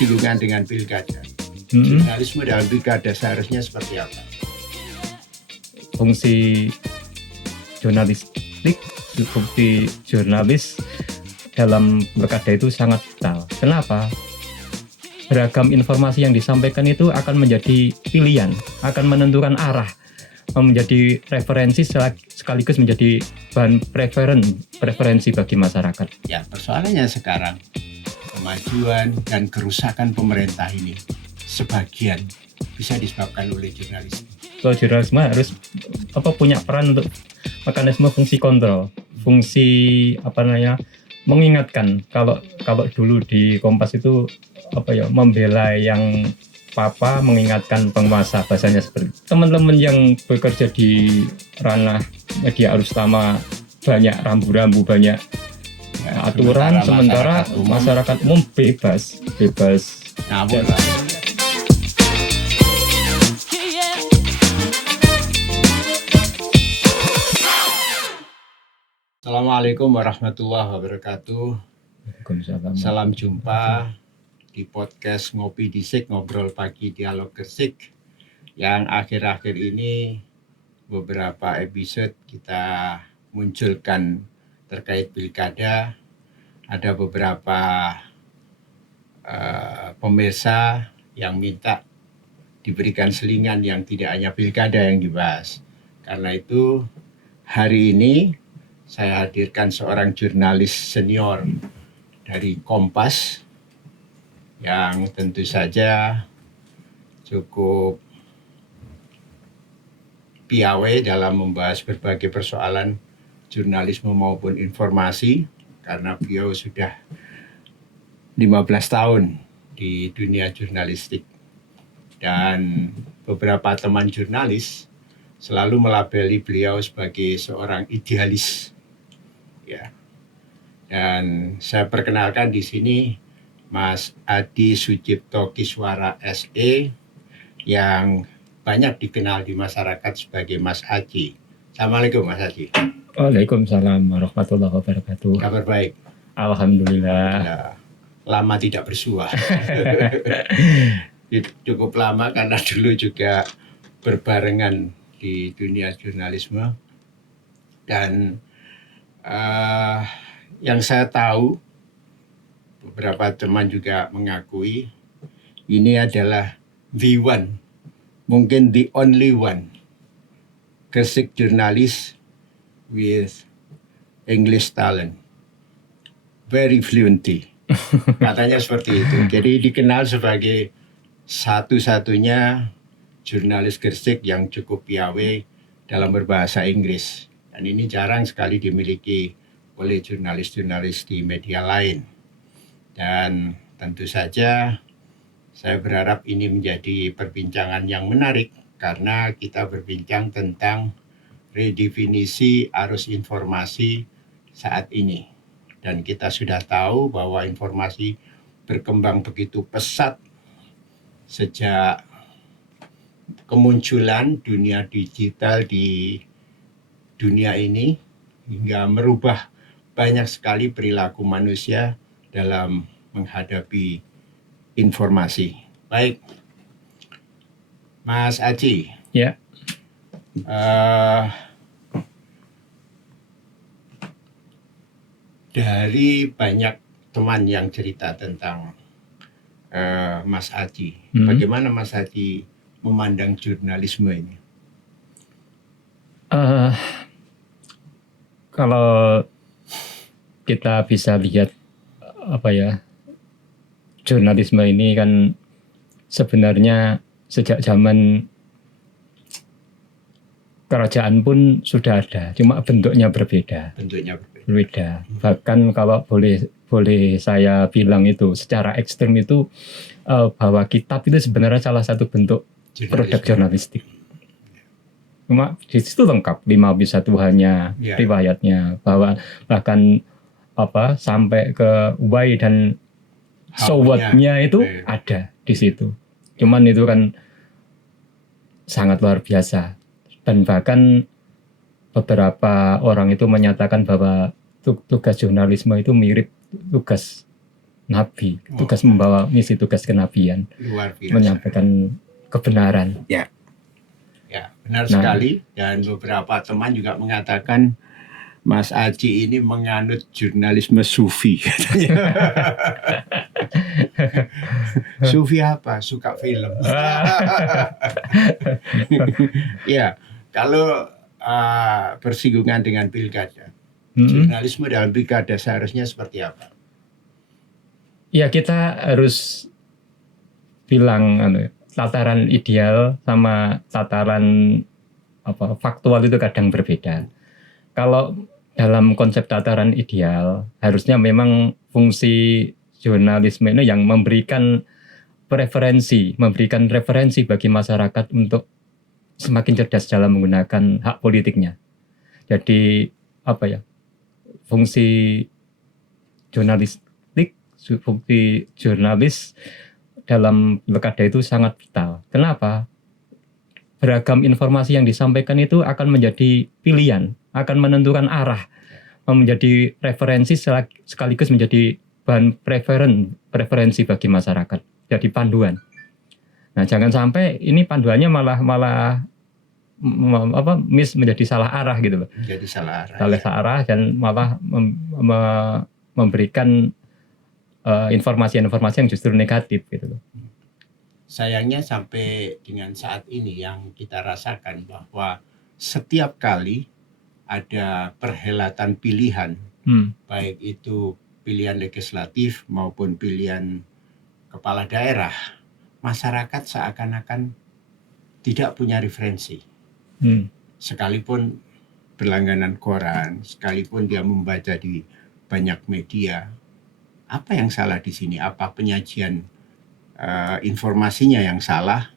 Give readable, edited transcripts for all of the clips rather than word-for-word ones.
bersinggungan dengan pilkada. Jurnalisme dalam pilkada seharusnya seperti apa? Fungsi jurnalistik, fungsi jurnalis dalam pilkada itu sangat vital. Kenapa? Beragam informasi yang disampaikan itu akan menjadi pilihan, akan menentukan arah, menjadi referensi sekaligus menjadi bahan preferensi bagi masyarakat. Ya, persoalannya sekarang kemajuan dan kerusakan pemerintah ini sebagian bisa disebabkan oleh jurnalis. Kalau jurnalisme harus punya peran untuk mekanisme fungsi kontrol, fungsi mengingatkan. Kalau dulu di Kompas itu membela yang mengingatkan penguasa, bahasanya seperti itu. Teman-teman yang bekerja di ranah media arus utama banyak rambu-rambu, banyak aturan, sementara masyarakat umum bebas. Assalamualaikum warahmatullahi wabarakatuh. Waalaikumsalam. Salam jumpa di podcast Ngopi Disik, Ngobrol Pagi Dialog Gresik, yang akhir-akhir ini beberapa episode kita munculkan terkait pilkada. Ada beberapa pemirsa yang minta diberikan selingan yang tidak hanya pilkada yang dibahas. Karena itu hari ini saya hadirkan seorang jurnalis senior dari Kompas yang tentu saja cukup piawai dalam membahas berbagai persoalan jurnalisme maupun informasi, karena beliau sudah 15 tahun di dunia jurnalistik. Dan beberapa teman jurnalis selalu melabeli beliau sebagai seorang idealis. Ya. Dan saya perkenalkan di sini Mas Adi Sucipto Kiswara SE, yang banyak dikenal di masyarakat sebagai Mas Aji. Assalamualaikum Mas Aji. Waalaikumsalam warahmatullahi wabarakatuh. Kabar baik? Alhamdulillah. Ya, lama tidak bersua. Cukup lama karena dulu juga berbarengan di dunia jurnalisme. Dan yang saya tahu, beberapa teman juga mengakui ini adalah the one, mungkin the only one Gresik journalist with English talent, very fluency. Katanya seperti itu. Jadi dikenal sebagai satu-satunya jurnalis Gresik yang cukup piawai dalam berbahasa Inggris. Dan ini jarang sekali dimiliki oleh jurnalis-jurnalis di media lain. Dan tentu saja saya berharap ini menjadi perbincangan yang menarik, karena kita berbincang tentang redefinisi arus informasi saat ini. Dan kita sudah tahu bahwa informasi berkembang begitu pesat sejak kemunculan dunia digital di dunia ini, hingga merubah banyak sekali perilaku manusia dalam menghadapi informasi. Baik, Mas Aji. Ya. Dari banyak teman yang cerita tentang Mas Aji, bagaimana Mas Aji memandang jurnalisme ini? Kalau kita bisa lihat jurnalisme ini kan sebenarnya sejak zaman kerajaan pun sudah ada, cuma bentuknya berbeda. Bahkan kalau boleh saya bilang itu secara ekstrem itu bahwa kitab itu sebenarnya salah satu bentuk produk jurnalistik. Cuma di situ lengkap 15 Tuhannya, riwayatnya, bahwa bahkan sampai ke why dan so what-nya itu ada di situ. Cuman itu kan sangat luar biasa. Dan bahkan beberapa orang itu menyatakan bahwa tugas jurnalisme itu mirip tugas nabi, tugas membawa misi tugas kenabian, luar biasa, menyampaikan kebenaran. Ya, benar sekali. Dan beberapa teman juga mengatakan Mas Aji ini menganut jurnalisme sufi. Sufi apa? Suka film. Ya, kalau bersinggungan dengan pilkada, jurnalisme dalam pilkada seharusnya seperti apa? Ya, kita harus bilang tataran ideal sama tataran faktual itu kadang berbeda. Kalau dalam konsep tataran ideal, harusnya memang fungsi jurnalisme ini yang memberikan referensi bagi masyarakat untuk semakin cerdas dalam menggunakan hak politiknya. Jadi fungsi jurnalis dalam pilkada itu sangat vital. Kenapa? Beragam informasi yang disampaikan itu akan menjadi pilihan, akan menentukan arah, menjadi referensi sekaligus menjadi bahan preferensi bagi masyarakat, jadi panduan. Nah, jangan sampai ini panduannya malah menjadi salah arah gitu loh. Menjadi salah arah dan malah memberikan informasi-informasi yang justru negatif gitu loh. Sayangnya sampai dengan saat ini yang kita rasakan bahwa setiap kali ada perhelatan pilihan, baik itu pilihan legislatif maupun pilihan kepala daerah, masyarakat seakan-akan tidak punya referensi. Sekalipun berlangganan koran, sekalipun dia membaca di banyak media, apa yang salah di sini? Apa penyajian informasinya yang salah,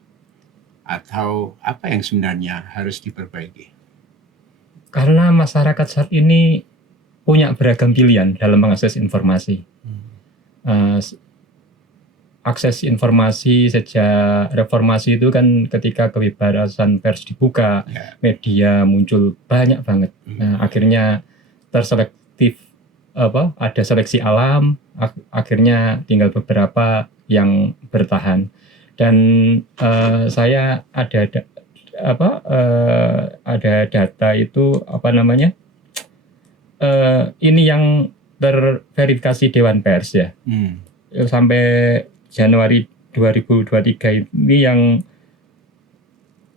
atau apa yang sebenarnya harus diperbaiki? Karena masyarakat saat ini punya beragam pilihan dalam mengakses informasi. Akses informasi sejak reformasi itu kan ketika kebebasan pers dibuka, media muncul banyak banget. Nah, akhirnya terselektif, ada seleksi alam, akhirnya tinggal beberapa yang bertahan. Dan saya ada data itu ini yang terverifikasi Dewan Pers ya. Sampai Januari 2023 ini yang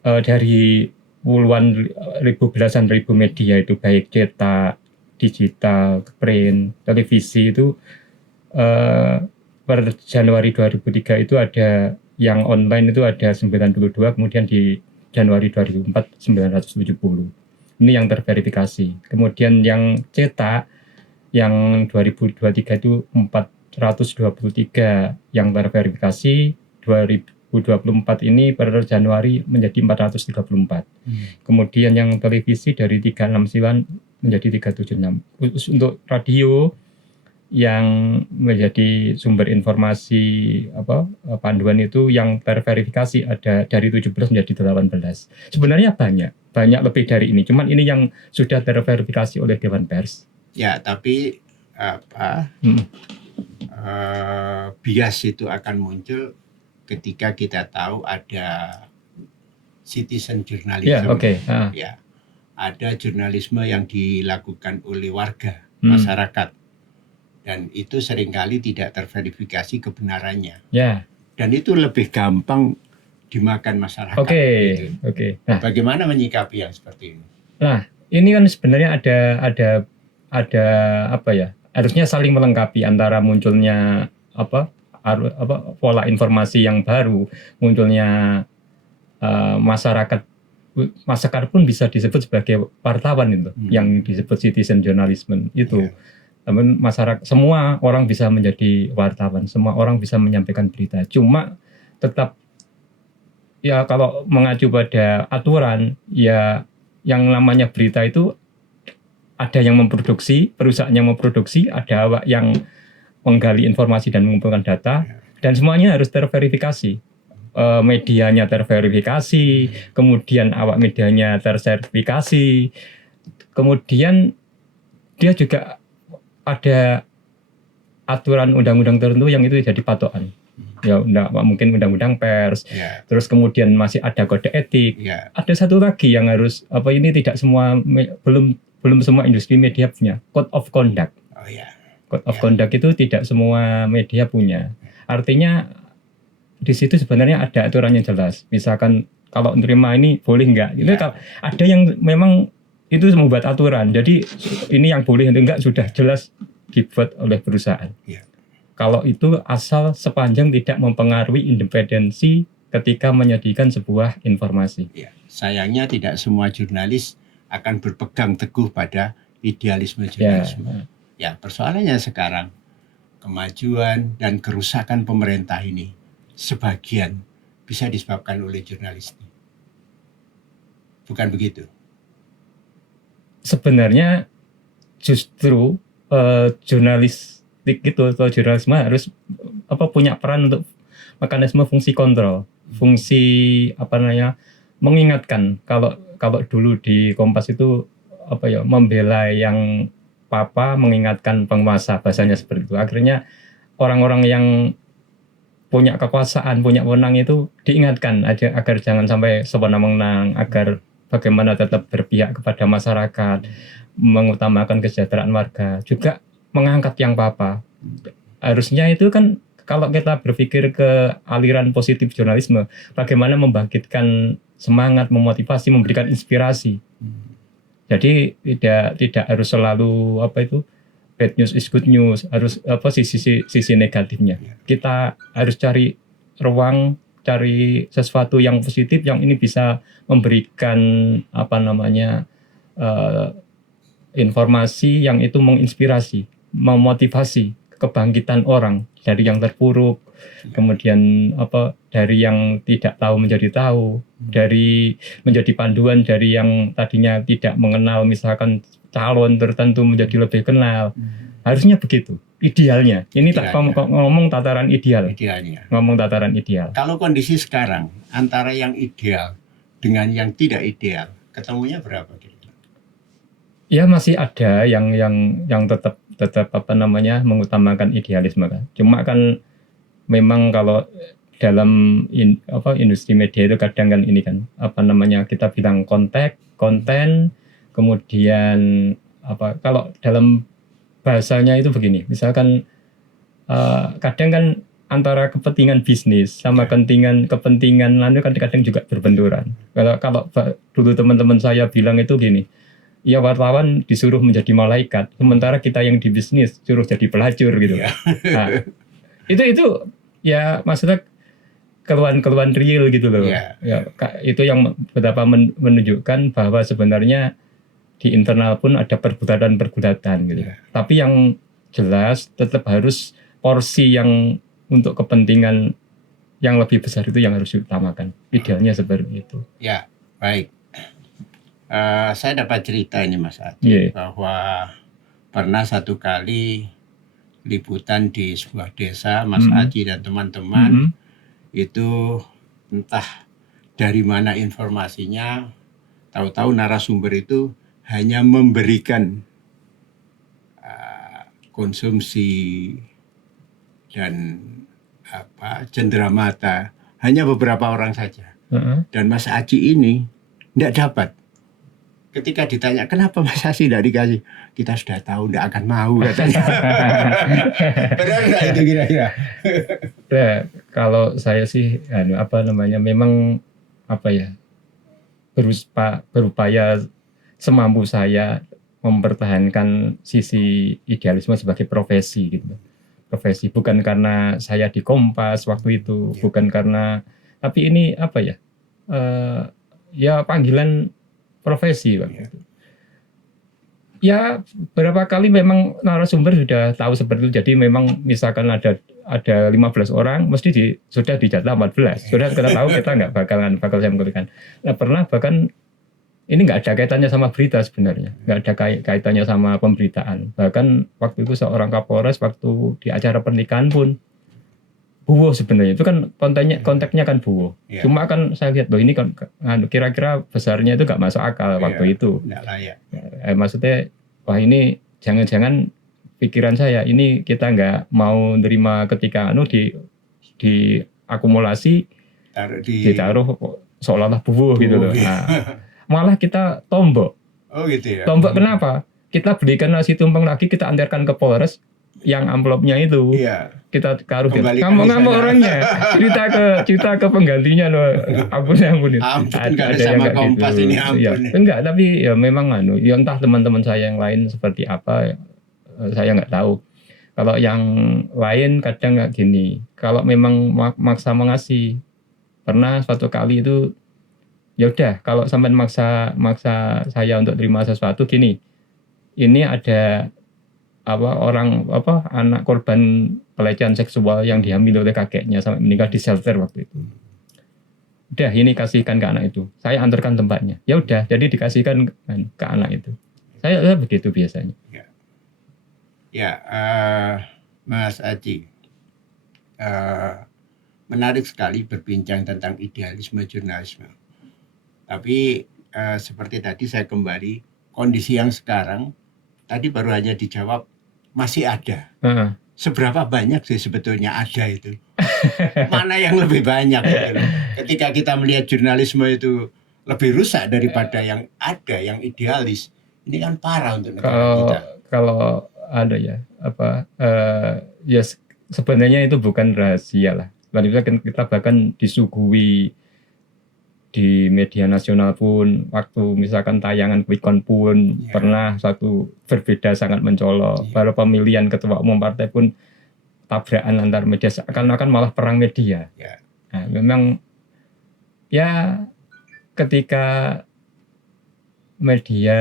dari puluhan belasan ribu media itu baik cetak, digital, print, televisi itu per Januari 2003 itu ada yang online itu ada 92, kemudian di Januari 2004 970. Ini yang terverifikasi. Kemudian yang cetak yang 2023 itu 423 yang terverifikasi. 2024 ini per Januari menjadi 434. Kemudian yang televisi dari 369 menjadi 376. Khusus untuk radio yang menjadi sumber informasi panduan itu yang terverifikasi ada dari 17 menjadi 18. Sebenarnya banyak lebih dari ini. Cuman ini yang sudah terverifikasi oleh Dewan Pers. Ya, tapi bias itu akan muncul ketika kita tahu ada citizen journalism. Ya, ada jurnalisme yang dilakukan oleh warga masyarakat. Dan itu seringkali tidak terverifikasi kebenarannya. Dan itu lebih gampang dimakan masyarakat. Nah, bagaimana menyikapi yang seperti ini? Nah, ini kan sebenarnya ada harusnya saling melengkapi antara munculnya pola informasi yang baru, munculnya masyarakat pun bisa disebut sebagai wartawan itu, yang disebut citizen journalism itu. Namun masyarakat, semua orang bisa menjadi wartawan, semua orang bisa menyampaikan berita. Cuma tetap ya kalau mengacu pada aturan, ya yang namanya berita itu ada yang memproduksi, perusahaan yang memproduksi, ada yang menggali informasi dan mengumpulkan data, dan semuanya harus terverifikasi. Medianya terverifikasi, kemudian awak medianya tersertifikasi, kemudian dia juga ada aturan undang-undang tertentu yang itu jadi patokan. Ya mungkin undang-undang pers, terus kemudian masih ada kode etik. Ada satu lagi yang harus ini tidak semua belum semua industri media punya, code of conduct. Code of conduct itu tidak semua media punya. Artinya di situ sebenarnya ada aturan yang jelas. Misalkan kalau menerima ini boleh enggak? Itu ada yang memang itu membuat aturan. Jadi ini yang boleh atau enggak sudah jelas dibuat oleh perusahaan. Kalau itu asal sepanjang tidak mempengaruhi independensi ketika menyajikan sebuah informasi. Sayangnya tidak semua jurnalis akan berpegang teguh pada idealisme jurnalisme. Persoalannya sekarang kemajuan dan kerusakan pemerintah ini sebagian bisa disebabkan oleh jurnalis. Bukan begitu? Sebenarnya justru jurnalistik itu atau jurnalisme harus punya peran untuk mekanisme fungsi kontrol, fungsi mengingatkan. Kalau dulu di Kompas itu membela yang mengingatkan penguasa, bahasanya seperti itu. Akhirnya orang-orang yang punya kekuasaan, punya wewenang itu diingatkan aja agar jangan sampai sewenang-wenang, agar bagaimana tetap berpihak kepada masyarakat, mengutamakan kesejahteraan warga, juga mengangkat yang harusnya itu kan kalau kita berpikir ke aliran positif jurnalisme, bagaimana membangkitkan semangat, memotivasi, memberikan inspirasi. Jadi tidak harus selalu bad news is good news, harus sisi negatifnya. Kita harus cari ruang, cari sesuatu yang positif yang ini bisa memberikan informasi yang itu menginspirasi, memotivasi kebangkitan orang dari yang terpuruk, kemudian dari yang tidak tahu menjadi tahu, dari menjadi panduan dari yang tadinya tidak mengenal misalkan calon tertentu menjadi lebih kenal. Harusnya begitu idealnya. Ini ngomong tataran ideal. Ngomong tataran ideal. Kalau kondisi sekarang antara yang ideal dengan yang tidak ideal, ketemunya berapa kira-kira? Ya masih ada yang tetap mengutamakan idealisme kan. Cuma kan memang kalau dalam industri media itu kadang kan ini kan kita bilang konten, kemudian kalau dalam bahasanya itu begini, misalkan kadang kan antara kepentingan bisnis sama kepentingan lalu kadang juga berbenturan. Kalau dulu teman-teman saya bilang itu gini, ya wartawan disuruh menjadi malaikat, sementara kita yang di bisnis suruh jadi pelacur gitu. Nah, itu ya maksudnya keluhan real gitu loh. Ya, itu yang betapa menunjukkan bahwa sebenarnya di internal pun ada pergulatan gitu. Tapi yang jelas tetap harus porsi yang untuk kepentingan yang lebih besar itu yang harus diutamakan. Idealnya seperti itu. Ya, baik. Saya dapat cerita ini Mas Adi, bahwa pernah satu kali liputan di sebuah desa, Mas Adi dan teman-teman itu entah dari mana informasinya, tahu-tahu narasumber itu hanya memberikan konsumsi dan cenderamata hanya beberapa orang saja. Dan Mas Aji ini tidak dapat. Ketika ditanya kenapa Mas Aji tidak dikasih, kita sudah tahu tidak akan mau katanya. Benar nggak itu kira-kira? Kalau saya sih memang berupaya semampu saya mempertahankan sisi idealisme sebagai profesi gitu. Profesi bukan karena saya di Kompas waktu itu, bukan karena, tapi ini ya panggilan profesi waktu itu. Ya beberapa kali memang narasumber sudah tahu seperti itu. Jadi memang misalkan ada 15 orang, mesti sudah dijatah 14. Sudah kita tahu kita nggak bakal saya mengulikan. Nah, pernah bahkan ini nggak ada kaitannya sama berita sebenarnya, nggak ada kaitannya sama pemberitaan. Bahkan waktu itu seorang Kapolres waktu di acara pernikahan pun buwo sebenarnya, itu kan konteksnya kan buwo. Cuma kan saya lihat ini kan kira-kira besarnya itu nggak masuk akal waktu itu. Nggak layak. Maksudnya wah ini jangan-jangan pikiran saya ini kita nggak mau nerima ketika di akumulasi ditaruh seolah-olah bubuh gitu loh. Nah, malah kita tombok. Oh gitu ya. Tombok kenapa? Kita belikan nasi tumpeng lagi, kita antarkan ke Polres yang amplopnya itu. Iya. Kita taruh ngamuk orangnya. cerita ke penggantinya loh. Ampun. Ada sama Kompas gitu. Ini ampun. Ya, enggak, tapi ya memang ya entah teman-teman saya yang lain seperti apa, saya nggak tahu. Kalau yang lain kadang nggak gini. Kalau memang maksa mengasih, pernah suatu kali itu ya udah kalau sampai maksa saya untuk terima sesuatu gini, ini ada anak korban pelecehan seksual yang diambil oleh kakeknya sampai meninggal di shelter waktu itu. Udah ini kasihkan ke anak itu, saya antarkan tempatnya. Ya udah, jadi dikasihkan ke anak itu. Saya begitu biasanya. Ya, Mas Aji, menarik sekali berbincang tentang idealisme jurnalisme. Tapi seperti tadi saya kembali, kondisi yang sekarang tadi baru hanya dijawab masih ada. Seberapa banyak sih sebetulnya ada itu? Mana yang lebih banyak? Gitu. Ketika kita melihat jurnalisme itu lebih rusak daripada yang ada, yang idealis, ini kan parah untuk negara kita. Kalau ada ya, ya sebenarnya itu bukan rahasia lah. Lalu kita bahkan disuguhi di media nasional pun, waktu misalkan tayangan Quick Count pun pernah satu berbeda sangat mencolok. Baru pemilihan ketua umum partai pun tabrakan antar media, seakan-akan malah perang media. Nah, memang ya ketika media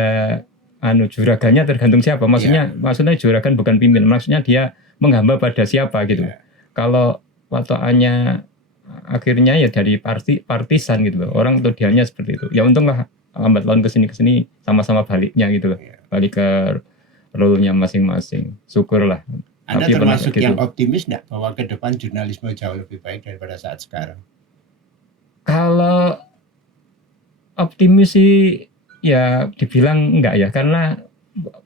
juragannya tergantung siapa. Maksudnya juragan bukan pimpin, maksudnya dia menghamba pada siapa gitu. Kalau patokannya akhirnya ya dari partisan gitu loh. Orang tujuannya seperti itu. Ya untunglah lambat laun kesini sama-sama baliknya gitu loh. Balik ke role-nya masing-masing. Syukurlah. Anda termasuk yang optimis nggak bahwa ke depan jurnalisme jauh lebih baik daripada saat sekarang? Kalau optimis sih ya dibilang enggak ya, karena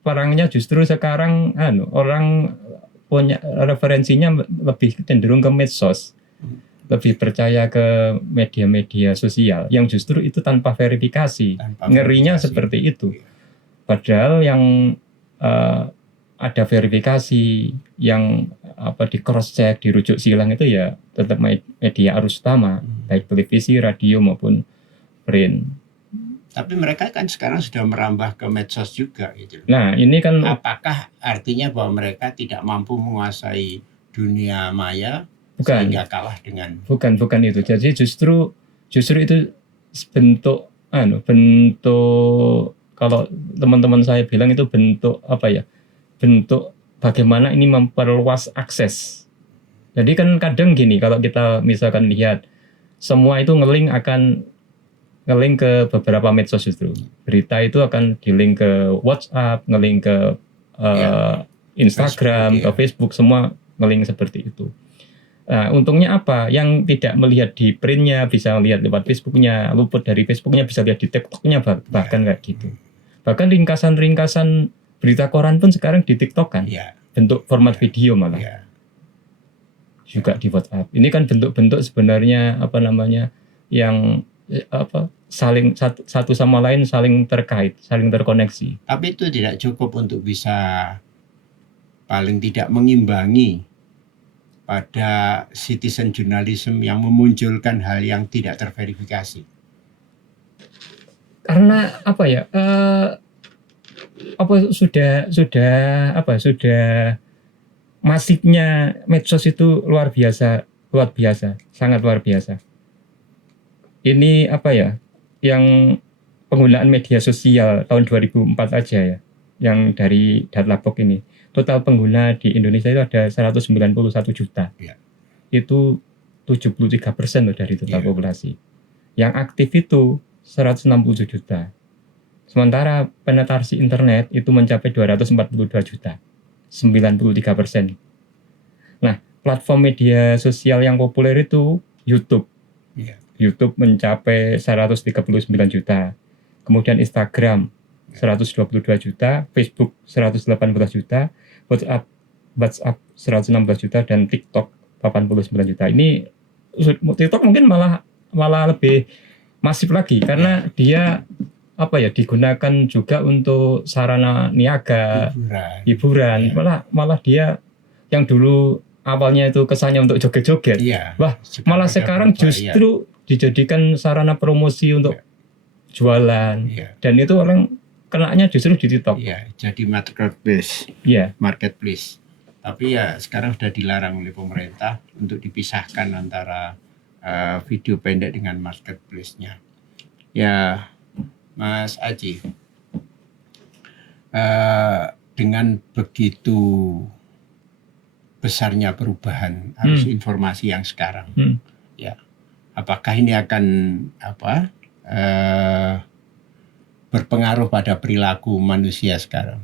perangnya justru sekarang orang punya referensinya lebih cenderung ke medsos. Lebih percaya ke media-media sosial yang justru itu tanpa verifikasi. Ngerinya seperti itu. Padahal yang ada verifikasi, yang di cross check, dirujuk silang itu ya tetap media arus utama, baik televisi, radio maupun print. Tapi mereka kan sekarang sudah merambah ke medsos juga gitu. Nah, ini kan apakah artinya bahwa mereka tidak mampu menguasai dunia maya? Bukan. Sehingga kalah dengan bukan itu. Jadi justru itu bentuk kalau teman-teman saya bilang itu bentuk bentuk bagaimana ini memperluas akses. Jadi kan kadang gini, kalau kita misalkan lihat semua itu nge-link ke beberapa medsos justru. Berita itu akan di-link ke WhatsApp, nge-link ke Instagram, ke Facebook, semua nge-link seperti itu. Nah, untungnya apa? Yang tidak melihat di printnya bisa melihat lewat Facebooknya, luput dari Facebooknya bisa lihat di TikToknya, bahkan kayak gitu. Bahkan ringkasan berita koran pun sekarang di TikTok kan, bentuk format video malah, juga di WhatsApp. Ini kan bentuk-bentuk sebenarnya yang saling satu sama lain saling terkait, saling terkoneksi. Tapi itu tidak cukup untuk bisa paling tidak mengimbangi pada citizen journalism yang memunculkan hal yang tidak terverifikasi. Karena sudah masifnya medsos itu luar biasa, sangat luar biasa. Ini yang penggunaan media sosial tahun 2004 aja ya, yang dari Datlabok ini, total pengguna di Indonesia itu ada 191 juta. Itu 73% loh dari total populasi. Yang aktif itu 167 juta. Sementara penetrasi internet itu mencapai 242 juta, 93%. Nah, platform media sosial yang populer itu YouTube. YouTube mencapai 139 juta. Kemudian Instagram 122 juta, Facebook 118 juta, WhatsApp 116 juta, dan TikTok 89 juta. Ini TikTok mungkin malah lebih masif lagi karena dia digunakan juga untuk sarana niaga, hiburan. Malah dia yang dulu awalnya itu kesannya untuk joget-joget, malah sekarang justru dijadikan sarana promosi untuk jualan, dan itu orang kenanya justru di TikTok. Jadi marketplace. Tapi ya sekarang sudah dilarang oleh pemerintah untuk dipisahkan antara video pendek dengan marketplace-nya. Ya, Mas Aji, dengan begitu besarnya perubahan arus informasi yang sekarang, ya, apakah ini akan berpengaruh pada perilaku manusia sekarang?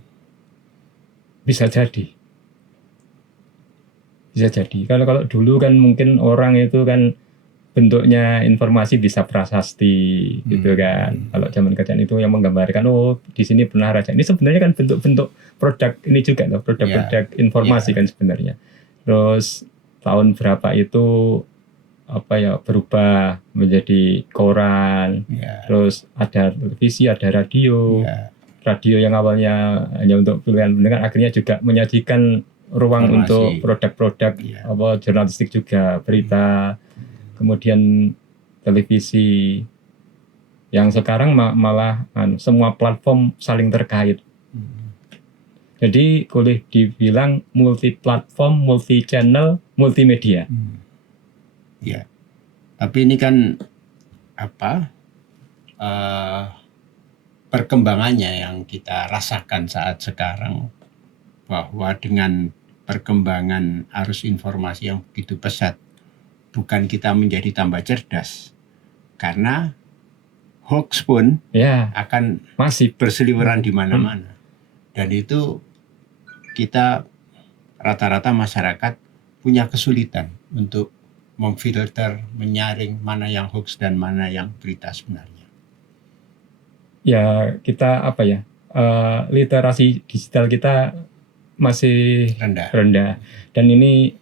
Bisa jadi. Kalau dulu kan mungkin orang itu kan bentuknya informasi bisa prasasti gitu kan. Kalau zaman kerjaan itu yang menggambarkan di sini pernah raja. Ini sebenarnya kan bentuk-bentuk produk ini juga loh, produk informasi kan sebenarnya. Terus tahun berapa itu berubah menjadi koran. Terus ada televisi, ada radio. Radio yang awalnya hanya untuk pilihan pendengar akhirnya juga menyajikan ruang informasi untuk produk-produk jurnalistik juga, berita. Kemudian televisi yang sekarang malah semua platform saling terkait. Jadi boleh dibilang multi platform, multi channel, multimedia. Ya, tapi ini kan perkembangannya yang kita rasakan saat sekarang, bahwa dengan perkembangan arus informasi yang begitu pesat, bukan kita menjadi tambah cerdas, karena hoax pun akan masih berseliweran di mana-mana. Dan itu kita rata-rata masyarakat punya kesulitan untuk memfilter, menyaring mana yang hoax dan mana yang berita sebenarnya. Ya, kita literasi digital kita masih rendah. Dan ini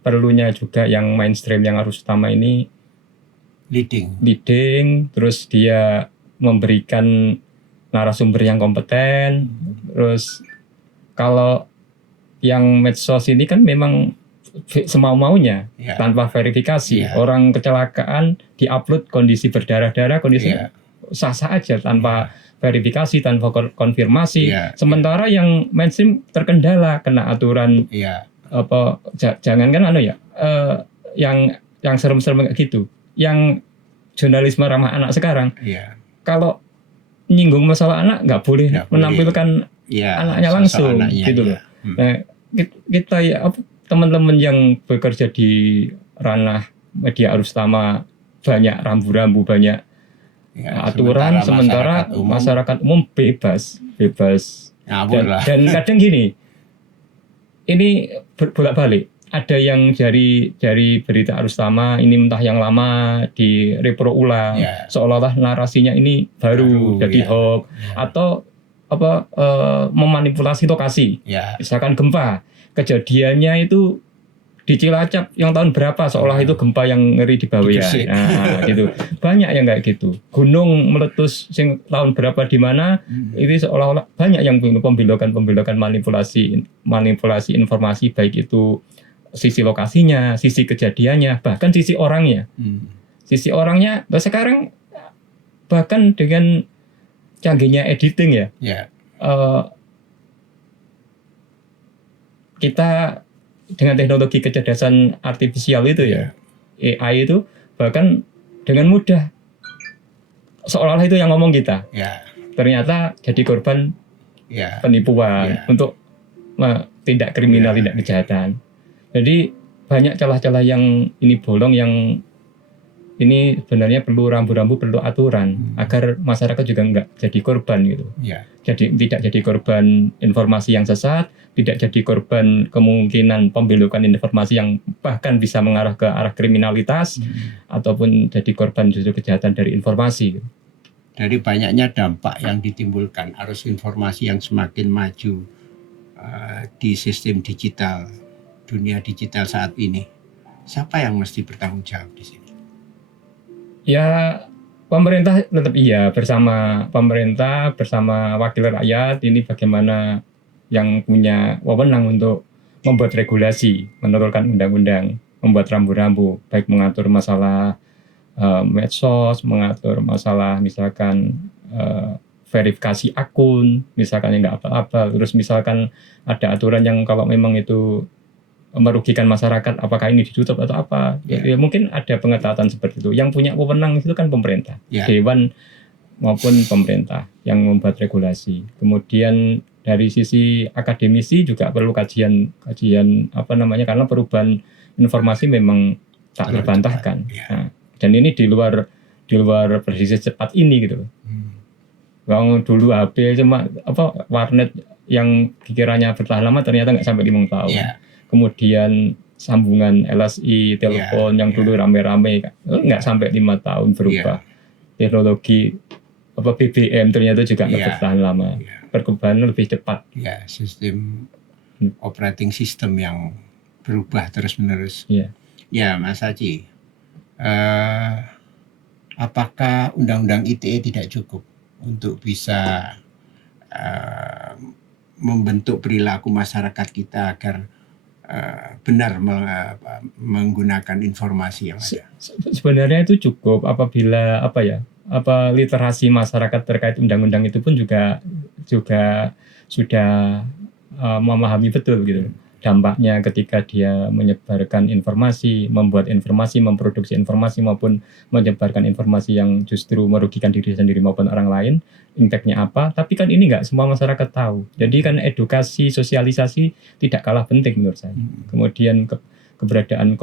perlunya juga yang mainstream, yang arus utama ini leading, terus dia memberikan narasumber yang kompeten. Terus kalau yang medsos ini kan memang semau-maunya, tanpa verifikasi. Orang kecelakaan diupload kondisi berdarah-darah, kondisi sah-sah aja tanpa verifikasi, tanpa konfirmasi. Sementara yang mainstream terkendala, kena aturan jangan kan yang serem-serem kayak gitu. Yang jurnalisme ramah anak sekarang, kalau nyinggung masalah anak nggak boleh menampilkan anaknya langsung gitu loh. Nah, kita teman-teman yang bekerja di ranah media arus utama banyak rambu-rambu, banyak aturan, sementara masyarakat umum bebas. Dan kadang gini, ini bolak-balik. Ada yang dari berita arus utama ini entah yang lama di repro ulang, seolah-olah narasinya ini baru jadi hoax, atau memanipulasi lokasi. Misalkan gempa, kejadiannya itu di Cilacap yang tahun berapa, seolah itu gempa yang ngeri di Bawean. Nah, gitu. Banyak yang kayak gitu. Gunung meletus tahun berapa di mana, itu seolah-olah banyak yang pembelokan manipulasi informasi, baik itu sisi lokasinya, sisi kejadiannya, bahkan sisi orangnya. Sisi orangnya sekarang bahkan dengan canggihnya editing kita dengan teknologi kecerdasan artifisial itu AI itu bahkan dengan mudah seolah-olah itu yang ngomong kita. Ternyata jadi korban penipuan untuk tindak kriminal, tindak kejahatan. Jadi banyak celah-celah yang ini bolong, yang ini sebenarnya perlu rambu-rambu, perlu aturan agar masyarakat juga nggak jadi korban gitu. Jadi tidak jadi korban informasi yang sesat, tidak jadi korban kemungkinan pembelokan informasi yang bahkan bisa mengarah ke arah kriminalitas, ataupun jadi korban justru kejahatan dari informasi. dari banyaknya dampak yang ditimbulkan arus informasi yang semakin maju di sistem digital, dunia digital saat ini, siapa yang mesti bertanggung jawab di sini? Ya, pemerintah tetap iya, bersama pemerintah, bersama wakil rakyat, ini bagaimana yang punya wewenang untuk membuat regulasi, menurunkan undang-undang, membuat rambu-rambu, baik mengatur masalah medsos, mengatur masalah misalkan verifikasi akun, misalkan yang nggak apa-apa, terus misalkan ada aturan yang kalau memang itu merugikan masyarakat, apakah ini ditutup atau apa? Ya, mungkin ada pengetatan seperti itu. Yang punya wewenang itu kan pemerintah, dewan maupun pemerintah yang membuat regulasi. Kemudian dari sisi akademisi juga perlu kajian karena perubahan informasi memang tak terbantahkan. Nah, dan ini di luar prediksi cepat ini gitu. Kalau dulu HP cuma warnet yang kiranya bertahan lama ternyata nggak sampai 5 tahun. Kemudian sambungan LSI telepon yang dulu rame-rame nggak sampai 5 tahun berubah. Teknologi BBM ternyata juga nggak bertahan lama. Perkembangan lebih cepat. Sistem operating system yang berubah terus-menerus. Ya, Mas Haji, apakah Undang-Undang ITE tidak cukup untuk bisa membentuk perilaku masyarakat kita agar benar menggunakan informasi yang ada? Sebenarnya itu cukup apabila literasi masyarakat terkait undang-undang itu pun juga sudah memahami betul gitu dampaknya ketika dia menyebarkan informasi, membuat informasi, memproduksi informasi maupun menyebarkan informasi yang justru merugikan diri sendiri maupun orang lain, impactnya apa. Tapi kan ini nggak semua masyarakat tahu. Jadi kan edukasi, sosialisasi tidak kalah penting menurut saya. Kemudian keberadaan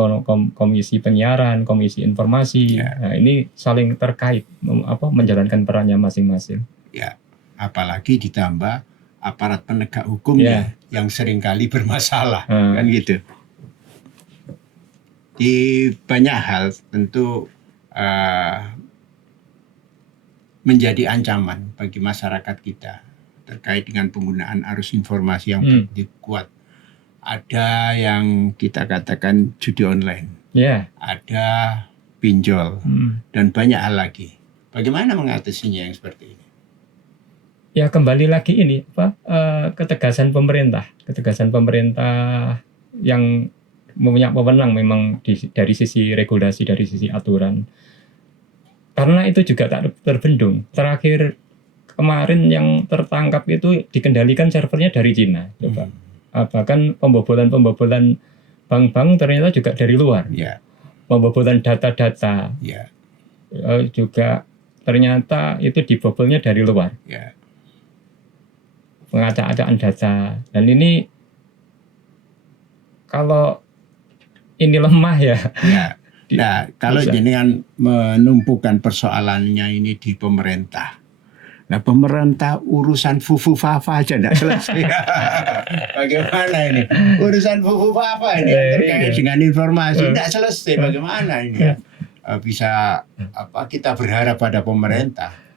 komisi penyiaran, komisi informasi, nah ini saling terkait, menjalankan perannya masing-masing. Ya, apalagi ditambah aparat penegak hukum yang seringkali bermasalah, kan gitu. Di banyak hal tentu menjadi ancaman bagi masyarakat kita terkait dengan penggunaan arus informasi yang begitu kuat. Ada yang kita katakan judi online, ada pinjol, dan banyak hal lagi. Bagaimana mengatasinya yang seperti ini? Ya kembali lagi ini ketegasan pemerintah yang punya wewenang memang dari sisi regulasi, dari sisi aturan. Karena itu juga tak terbendung. Terakhir kemarin yang tertangkap itu dikendalikan servernya dari Cina, coba. Bahkan pembobolan bank-bank ternyata juga dari luar. Pembobolan data-data juga ternyata itu dibobolnya dari luar. Pengacak-acakan data, dan ini kalau ini lemah Nah, kalau jenengan menumpukan persoalannya ini di pemerintah, nah pemerintah urusan fufu fafa aja tidak selesai. Bagaimana ini urusan fufu fafa ini terkait dengan informasi tidak selesai. Bagaimana ini bisa kita berharap pada pemerintah?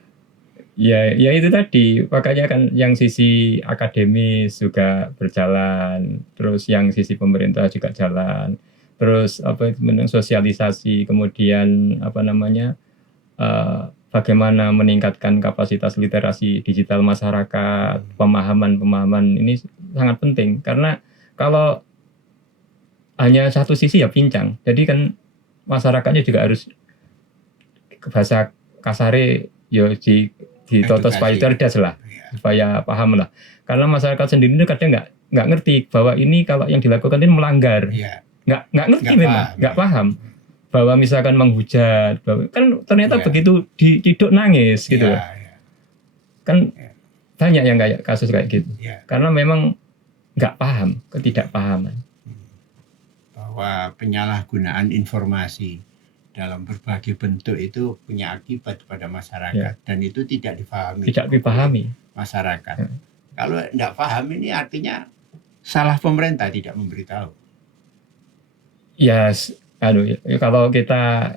Ya itu tadi, makanya kan yang sisi akademis juga berjalan, terus yang sisi pemerintah juga jalan, terus sosialisasi, kemudian bagaimana meningkatkan kapasitas literasi digital masyarakat, pemahaman ini sangat penting, karena kalau hanya satu sisi ya pincang, jadi kan masyarakatnya juga harus bahasa kasare ditotos supaya cerdas lah, supaya paham lah. Karena masyarakat sendiri itu kadang nggak ngerti bahwa ini kalau yang dilakukan ini melanggar, nggak ngerti memang, nggak paham bahwa misalkan menghujat, kan ternyata begitu diciduk nangis gitu, kan banyak yang kayak kasus kayak gitu, karena memang nggak paham, ketidakpahaman. Bahwa penyalahgunaan informasi dalam berbagai bentuk itu punya akibat pada masyarakat dan itu tidak dipahami masyarakat. Kalau tidak paham ini artinya salah pemerintah tidak memberitahu. Kalau kita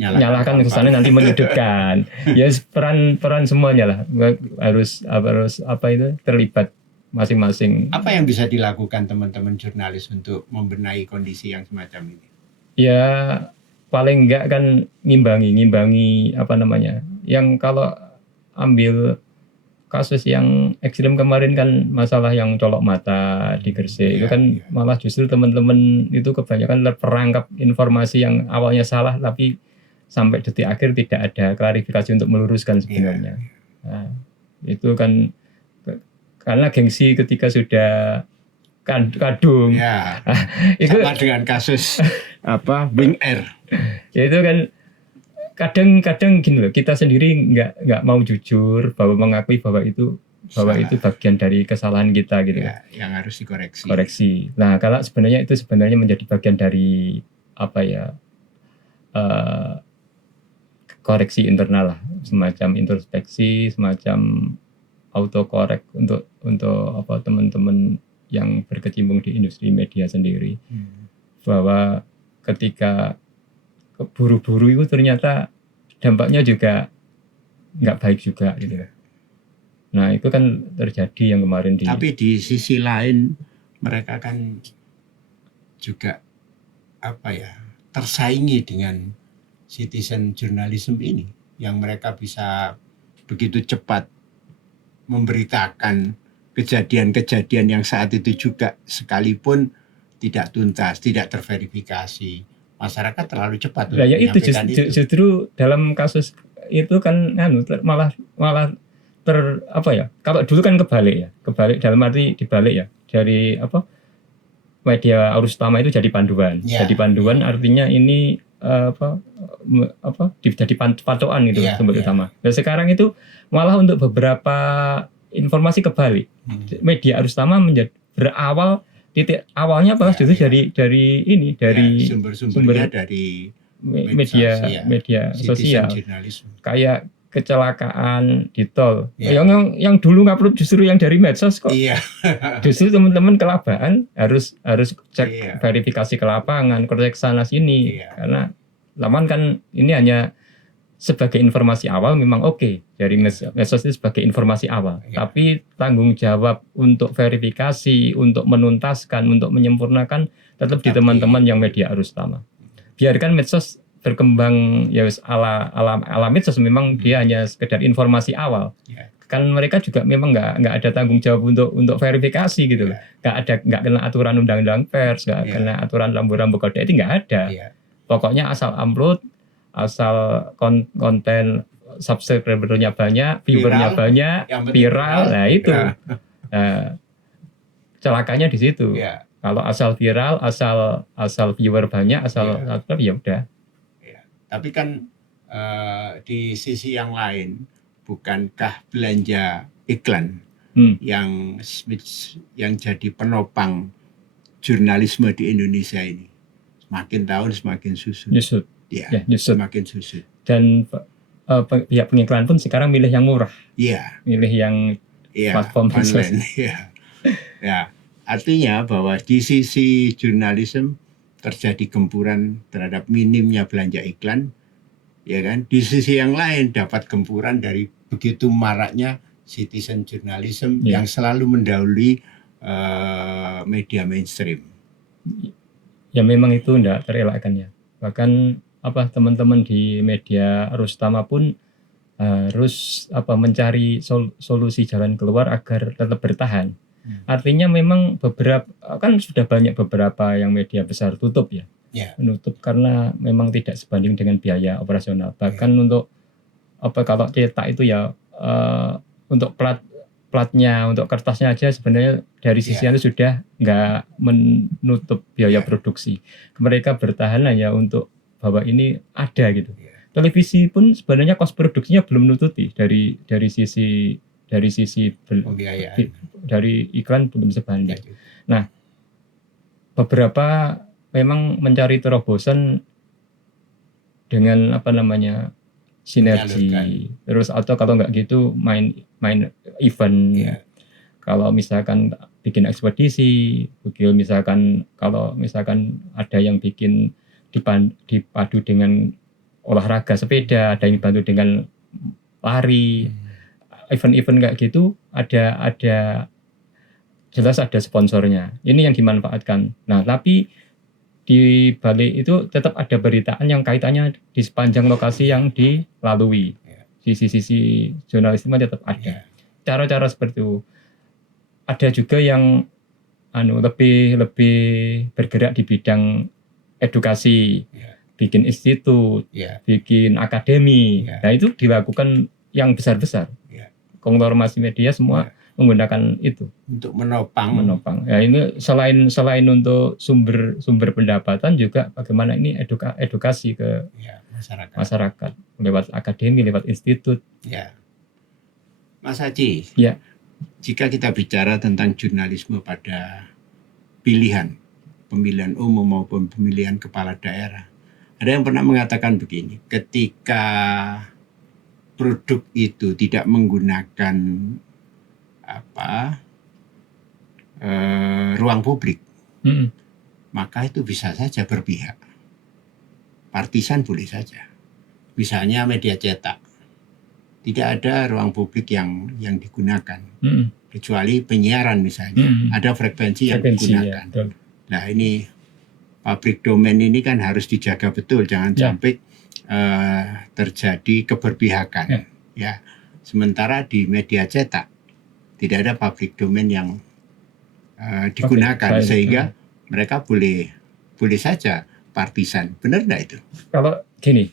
nyalakan kesannya nanti menyudutkan. Ya peran semuanya lah harus apa itu terlibat masing-masing. Apa yang bisa dilakukan teman-teman jurnalis untuk membenahi kondisi yang semacam ini? Ya paling enggak kan ngimbangi apa namanya. Yang kalau ambil kasus yang ekstrim kemarin kan masalah yang colok mata di Gresik itu kan malah justru teman-teman itu kebanyakan terperangkap informasi yang awalnya salah tapi sampai detik akhir tidak ada klarifikasi untuk meluruskan sebenarnya. Nah, itu kan karena gengsi ketika sudah kadung. Ya, itu sama dengan kasus Wing Air. Ya itu kan kadang gini loh, kita sendiri nggak mau jujur bahwa mengakui bahwa itu bagian dari kesalahan kita gitu ya, yang harus dikoreksi. Nah kalau sebenarnya itu menjadi bagian dari apa ya koreksi internal lah, semacam introspeksi, semacam autokorek untuk apa teman-teman yang berkecimpung di industri media sendiri bahwa ketika buru-buru itu ternyata dampaknya juga nggak baik juga gitu. Nah itu kan terjadi yang kemarin Tapi di sisi lain mereka kan juga tersaingi dengan citizen journalism ini yang mereka bisa begitu cepat memberitakan kejadian-kejadian yang saat itu juga sekalipun tidak tuntas, tidak terverifikasi. Masyarakat terlalu cepat. Ya itu justru dalam kasus itu kan malah kalau dulu kan kebalik dalam arti dibalik ya dari media arus utama itu jadi panduan. Jadi panduan artinya ini jadi patokan gitu sumber utama. Dan sekarang itu malah untuk beberapa informasi kebalik. Media arus utama menjadi berawal titik awalnya justru dari sumber-sumbernya dari media sosial kayak kecelakaan di tol yang dulu ngupload justru yang dari medsos kok. Justru teman-teman kelabaan harus cek verifikasi ke lapangan, cek sana sini karena laman kan ini hanya sebagai informasi awal memang dari medsos itu sebagai informasi awal. Tapi tanggung jawab untuk verifikasi, untuk menuntaskan, untuk menyempurnakan tetap di teman-teman yang media arus utama. Biarkan medsos berkembang ya ala medsos memang dia hanya sekedar informasi awal. Kan mereka juga memang nggak ada tanggung jawab untuk verifikasi gitu loh. Nggak kena aturan undang-undang pers, nggak kena aturan rambu-rambu kode etik, nggak ada. Pokoknya asal upload, asal konten subscribernya banyak, viewernya banyak, viral, nah itu celakanya di situ. Kalau asal viral, asal viewer banyak, asal ya udah. Tapi kan di sisi yang lain, bukankah belanja iklan yang jadi penopang jurnalisme di Indonesia ini semakin tahun semakin susut. Semakin susut. Dan pihak pengiklan pun sekarang milih yang murah. Milih yang platform online. Artinya bahwa di sisi jurnalisme terjadi gempuran terhadap minimnya belanja iklan, ya kan? Di sisi yang lain dapat gempuran dari begitu maraknya citizen journalism yang selalu mendahului media mainstream. Ya memang itu tidak terelakkan ya. Bahkan teman-teman di media arus utama pun harus mencari solusi jalan keluar agar tetap bertahan. Artinya memang sudah banyak beberapa yang media besar tutup ya. Menutup karena memang tidak sebanding dengan biaya operasional. Bahkan untuk kalau cetak itu ya untuk platnya, untuk kertasnya aja sebenarnya dari sisi itu sudah nggak menutup biaya produksi. Mereka bertahan hanya untuk bahwa ini ada gitu. Televisi pun sebenarnya kos produksinya belum menutupi dari sisi dari iklan belum sebanding. Nah, beberapa memang mencari terobosan dengan sinergi. Terus atau kalau nggak gitu main event. Kalau misalkan bikin ekspedisi, misalkan kalau misalkan ada yang bikin dipadu dengan olahraga sepeda, ada yang dibantu dengan lari, event-event kayak gitu, ada jelas ada sponsornya. Ini yang dimanfaatkan. Nah, tapi di balik itu tetap ada beritaan yang kaitannya di sepanjang lokasi yang dilalui. Sisi-sisi jurnalisme tetap ada. Cara-cara seperti itu. Ada juga yang lebih bergerak di bidang edukasi, bikin institut, bikin akademi. Nah, itu dilakukan yang besar-besar. Konglomerasi media semua menggunakan itu untuk menopang. Ya, ini selain untuk sumber pendapatan juga bagaimana ini edukasi ke masyarakat lewat akademi, lewat institut. Ya. Mas Haji. Ya. Jika kita bicara tentang jurnalisme pada pemilihan umum maupun pemilihan kepala daerah, ada yang pernah mengatakan begini, ketika produk itu tidak menggunakan ruang publik, maka itu bisa saja berpihak. Partisan boleh saja. Misalnya media cetak, tidak ada ruang publik yang digunakan, kecuali penyiaran misalnya, ada frekuensi yang digunakan. Ya, nah, ini public domain ini kan harus dijaga betul, jangan sampai terjadi keberpihakan. Ya, sementara di media cetak tidak ada public domain yang digunakan, sehingga mereka boleh saja partisan. Benar nggak itu? Kalau gini,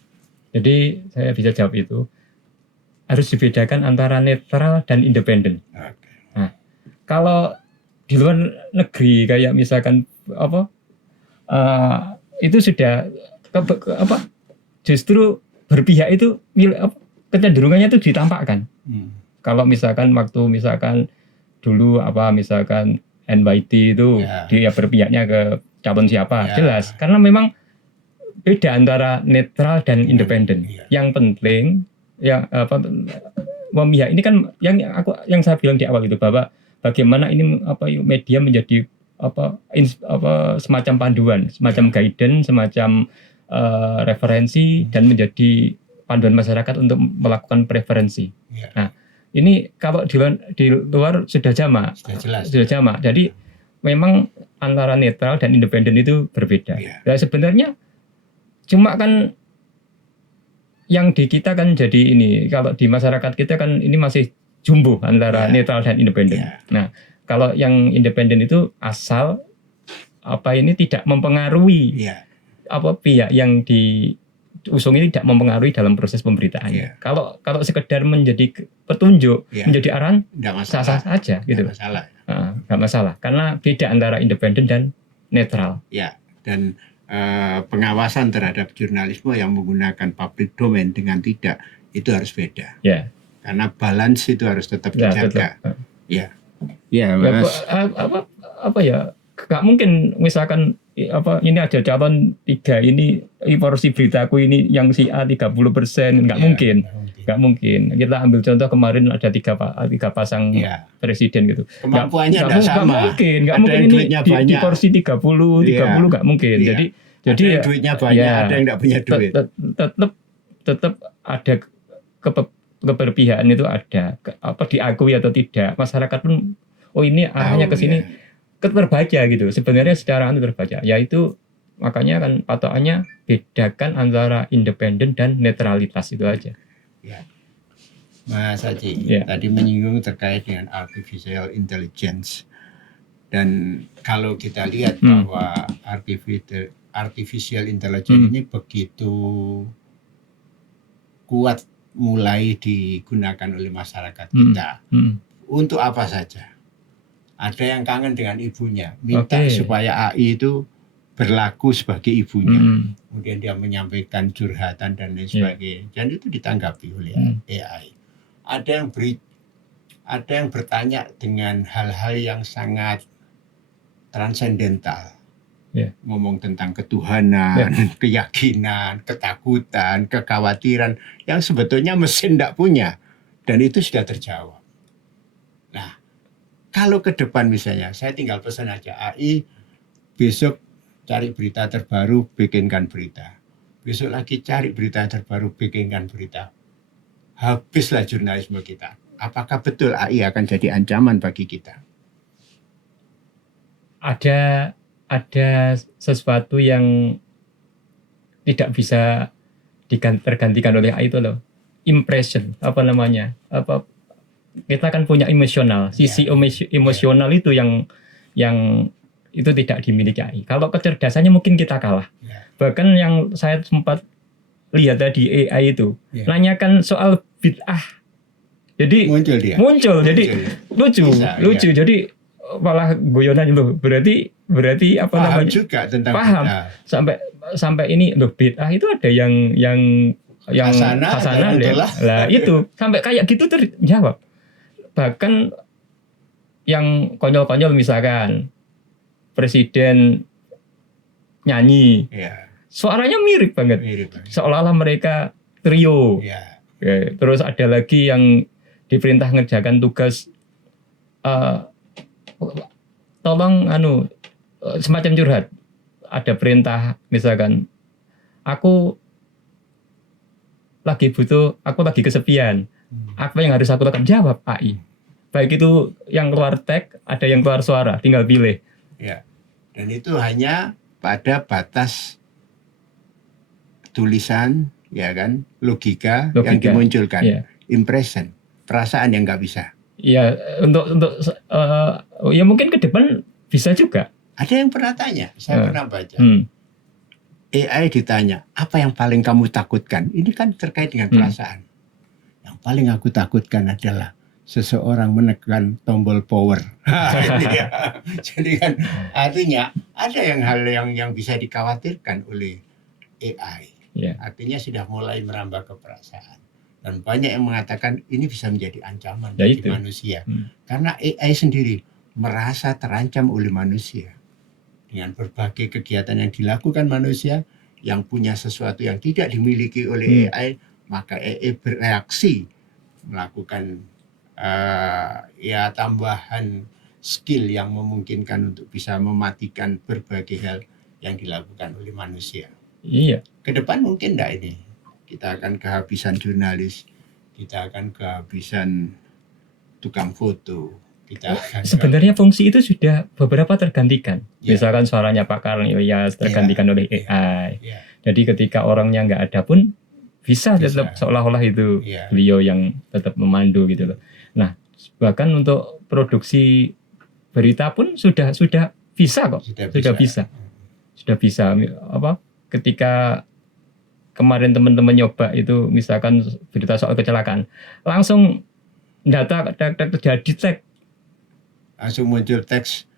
jadi saya bisa jawab itu. Harus dibedakan antara netral dan independen. Nah, kalau di luar negeri kayak misalkan itu sudah justru berpihak itu kecenderungannya itu ditampakkan. Kalau misalkan dulu misalkan NYT itu dia berpihaknya ke calon siapa, jelas. Karena memang beda antara netral dan independen. Yang penting memihak ini kan yang saya bilang di awal itu, bahwa bagaimana ini media menjadi semacam panduan, semacam guidance, semacam referensi, dan menjadi panduan masyarakat untuk melakukan preferensi. Nah, ini kalau di luar sudah jamak. Sudah jamak. Jadi memang antara netral dan independen itu berbeda. Nah, sebenarnya cuma kan yang di kita kan jadi ini, kalau di masyarakat kita kan ini masih jumbo antara netral dan independen. Nah, kalau yang independen itu asal ini tidak mempengaruhi pihak yang diusung ini tidak mempengaruhi dalam proses pemberitaan. Kalau sekedar menjadi petunjuk, menjadi arahan, sah-sah saja gitu. Nggak masalah, karena beda antara independen dan netral. Ya, dan pengawasan terhadap jurnalisme yang menggunakan public domain dengan tidak, itu harus beda. Karena balance itu harus tetap dijaga. Mas. Nggak mungkin misalkan ini ada calon 3 ini porsi beritaku ini yang si A 30%, nggak mungkin. Nggak mungkin. Kita ambil contoh kemarin ada tiga pasang presiden gitu. Kemampuannya nggak sama. Nggak mungkin ini di porsi 30 nggak mungkin. Jadi ada yang duitnya banyak, ada yang nggak punya duit. Tetap ada keberpihakan itu ada. Diakui atau tidak, masyarakat pun ini arahnya ke sini terbaca gitu. Sebenarnya secara terbaca. Yaitu makanya kan patokannya bedakan antara independen dan netralitas itu aja. Mas Haji, tadi menyinggung terkait dengan artificial intelligence, dan kalau kita lihat bahwa artificial intelligence ini begitu kuat mulai digunakan oleh masyarakat kita. Untuk apa saja? Ada yang kangen dengan ibunya, minta supaya AI itu berlaku sebagai ibunya. Kemudian dia menyampaikan curhatan dan lain sebagainya. Dan itu ditanggapi oleh AI. Ada yang bertanya dengan hal-hal yang sangat transendental. Ngomong tentang ketuhanan, keyakinan, ketakutan, kekhawatiran yang sebetulnya mesin tidak punya. Dan itu sudah terjawab. Nah, kalau ke depan misalnya, saya tinggal pesan aja AI, besok cari berita terbaru, bikinkan berita. besok lagi cari berita terbaru, bikinkan berita. Habislah jurnalisme kita. Apakah betul AI akan jadi ancaman bagi kita? Ada sesuatu yang tidak bisa tergantikan oleh AI itu loh. Impression, apa namanya? Kita kan punya emosional. Sisi emosional itu yang itu tidak dimiliki AI. Kalau kecerdasannya mungkin kita kalah. Bahkan yang saya sempat lihat tadi AI itu nanyakan soal bid'ah. Jadi muncul. Jadi lucu. Jadi malah guyonan loh. Berarti apa paham namanya? Juga tentang paham. Bid'ah. Sampai ini loh, bid'ah itu ada yang hasanah lah itu sampai kayak gitu terjawab. Bahkan yang konyol-konyol misalkan presiden nyanyi, suaranya mirip banget. Seolah-olah mereka trio. Terus ada lagi yang diperintah ngerjakan tugas, tolong semacam curhat. Ada perintah misalkan, aku lagi kesepian. Apa yang harus aku lakukan? Jawab AI. Baik itu yang keluar teks, ada yang keluar suara, tinggal pilih. Ya. Dan itu hanya pada batas tulisan, ya kan, logika yang dimunculkan, impression, perasaan yang nggak bisa. Ya, untuk ya mungkin ke depan bisa juga. Ada yang pernah tanya, saya pernah baca. AI ditanya, apa yang paling kamu takutkan? Ini kan terkait dengan perasaan. Yang paling aku takutkan adalah seseorang menekan tombol power. Jadi kan artinya ada hal yang bisa dikhawatirkan oleh AI. Artinya sudah mulai merambah ke perasaan. Dan banyak yang mengatakan ini bisa menjadi ancaman bagi manusia. Karena AI sendiri merasa terancam oleh manusia. Dengan berbagai kegiatan yang dilakukan manusia yang punya sesuatu yang tidak dimiliki oleh AI, maka AI bereaksi melakukan tambahan skill yang memungkinkan untuk bisa mematikan berbagai hal yang dilakukan oleh manusia. Iya. Ke depan mungkin enggak ini. Kita akan kehabisan jurnalis, kita akan kehabisan tukang foto. Sebenarnya fungsi itu sudah beberapa tergantikan. Misalkan suaranya Pak Karl Ilyas tergantikan oleh AI. Jadi ketika orangnya nggak ada pun bisa tetap seolah-olah itu beliau yang tetap memandu gitu loh. Nah, bahkan untuk produksi berita pun sudah bisa kok. Sudah bisa. Ketika kemarin teman-teman nyoba itu misalkan berita soal kecelakaan, langsung data terjadi teks. Langsung muncul teks.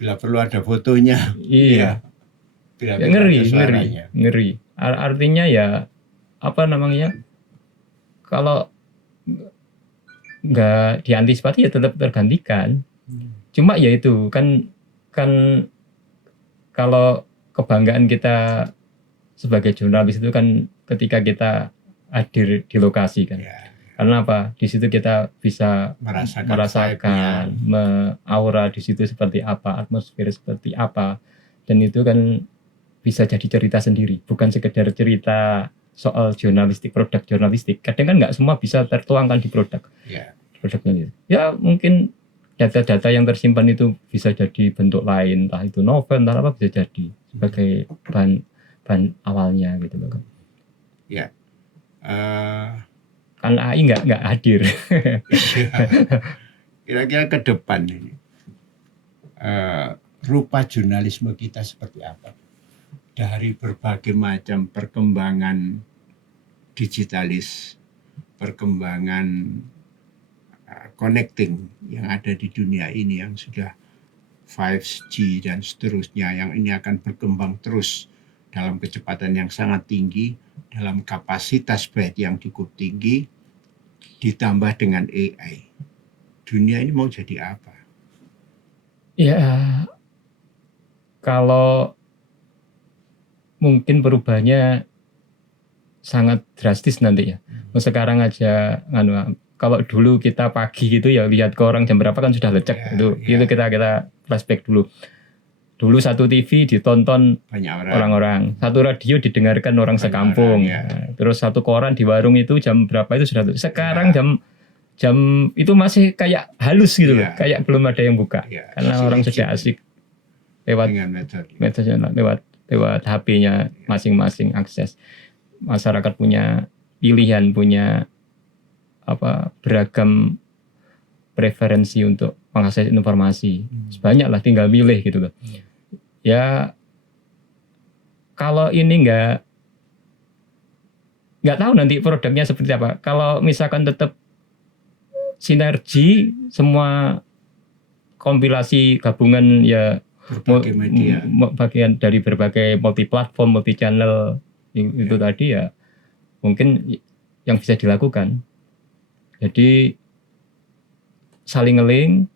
Bila perlu ada fotonya. Iya. Bila ngeri. Artinya ya kalau nggak diantisipasi ya tetap tergantikan. Cuma ya itu kan kalau kebanggaan kita sebagai jurnalis itu kan ketika kita hadir di lokasi kan. Karena apa? Di situ kita bisa merasakan aura di situ seperti apa, atmosfer seperti apa, dan itu kan bisa jadi cerita sendiri, bukan sekedar cerita soal produk jurnalistik. Kadang kan nggak semua bisa tertuangkan di produk. Produknya. Ya mungkin data-data yang tersimpan itu bisa jadi bentuk lain, entah itu novel, entah apa bisa jadi sebagai bahan awalnya gitu loh. Ya. Kan AI nggak hadir. Kira-kira ke depan ini rupa jurnalisme kita seperti apa? Dari berbagai macam perkembangan digitalis, perkembangan connecting yang ada di dunia ini yang sudah 5G dan seterusnya, yang ini akan berkembang terus dalam kecepatan yang sangat tinggi, dalam kapasitas bed yang cukup tinggi, ditambah dengan AI. Dunia ini mau jadi apa? Ya, kalau mungkin perubahannya sangat drastis nanti ya. Sekarang aja, kalau dulu kita pagi gitu ya lihat ke orang jam berapa kan sudah lecek. Itu kita flashback dulu. dulu satu TV ditonton banyak orang-orang, satu radio didengarkan orang sekampung, terus satu koran di warung itu jam berapa itu sudah. Sekarang jam itu masih kayak halus gitu loh, kayak belum ada yang buka, karena orang sudah asik lewat lewat HP-nya masing-masing akses. Masyarakat punya pilihan, punya beragam preferensi untuk mengakses informasi. Banyak lah, tinggal milih gitu loh. Ya kalau ini nggak tahu nanti produknya seperti apa. Kalau misalkan tetap sinergi, semua kompilasi gabungan ya berbagai media, bagian dari berbagai multi platform, multi channel itu tadi ya mungkin yang bisa dilakukan. Jadi saling nge-link,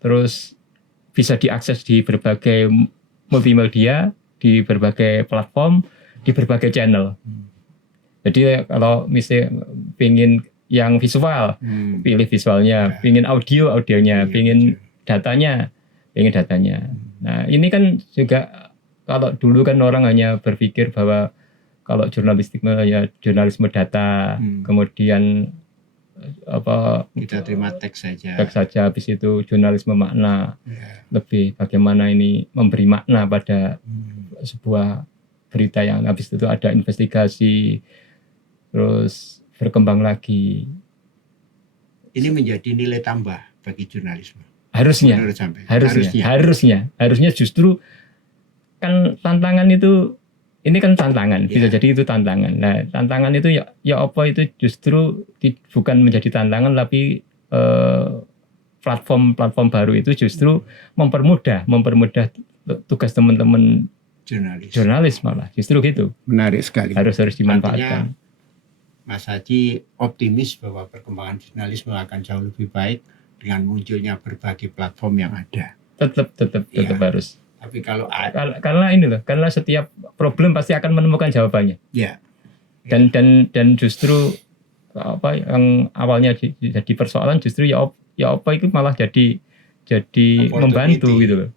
terus bisa diakses di berbagai multimedia, di berbagai platform, di berbagai channel. Jadi kalau misalnya pingin yang visual, pilih visualnya, pingin audionya, pingin datanya. Nah ini kan juga, kalau dulu kan orang hanya berpikir bahwa kalau jurnalistik ya jurnalisme data, kemudian kita terima teks saja, habis itu jurnalisme makna, lebih bagaimana ini memberi makna pada sebuah berita yang habis itu ada investigasi, terus berkembang lagi. Ini menjadi nilai tambah bagi jurnalisme. Harusnya justru kan tantangan itu, ini kan tantangan, bisa jadi itu tantangan. Nah, tantangan itu ya apa itu justru bukan menjadi tantangan, tapi platform baru itu justru mempermudah tugas teman-teman jurnalis malah, justru gitu. Menarik sekali. Harus dimanfaatkan. Artinya, Mas Haji optimis bahwa perkembangan jurnalisme akan jauh lebih baik dengan munculnya berbagai platform yang ada. Tetap harus. Tapi kalau karena setiap problem pasti akan menemukan jawabannya. Ya. Dan justru yang awalnya jadi persoalan justru ya apa itu malah jadi membantu gitu loh.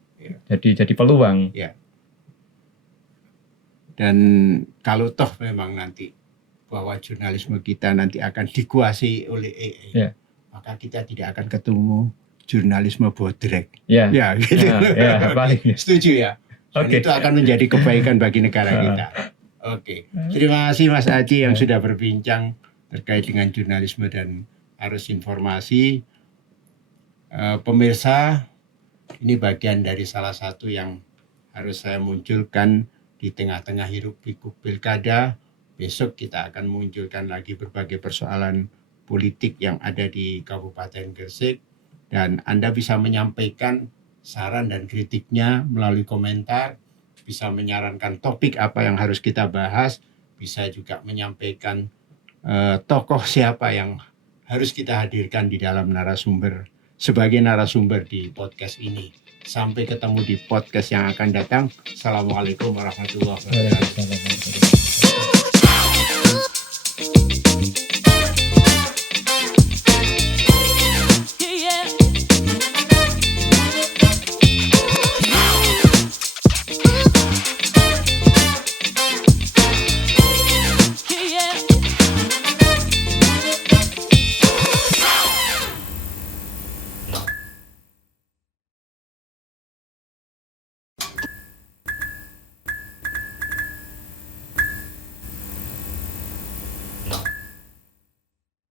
Jadi peluang. Ya. Dan kalau toh memang nanti bahwa jurnalisme kita nanti akan dikuasai oleh AI, maka kita tidak akan ketemu jurnalisme bodrek. Gitu. Setuju ya? Dan itu akan menjadi kebaikan bagi negara kita. Terima kasih Mas Haji yang sudah berbincang terkait dengan jurnalisme dan arus informasi. Pemirsa, ini bagian dari salah satu yang harus saya munculkan di tengah-tengah hiruk-pikuk pilkada. Besok kita akan munculkan lagi berbagai persoalan politik yang ada di Kabupaten Gresik, dan Anda bisa menyampaikan saran dan kritiknya melalui komentar, bisa menyarankan topik apa yang harus kita bahas, bisa juga menyampaikan tokoh siapa yang harus kita hadirkan di dalam sebagai narasumber di podcast ini. Sampai ketemu di podcast yang akan datang. Assalamualaikum warahmatullahi wabarakatuh.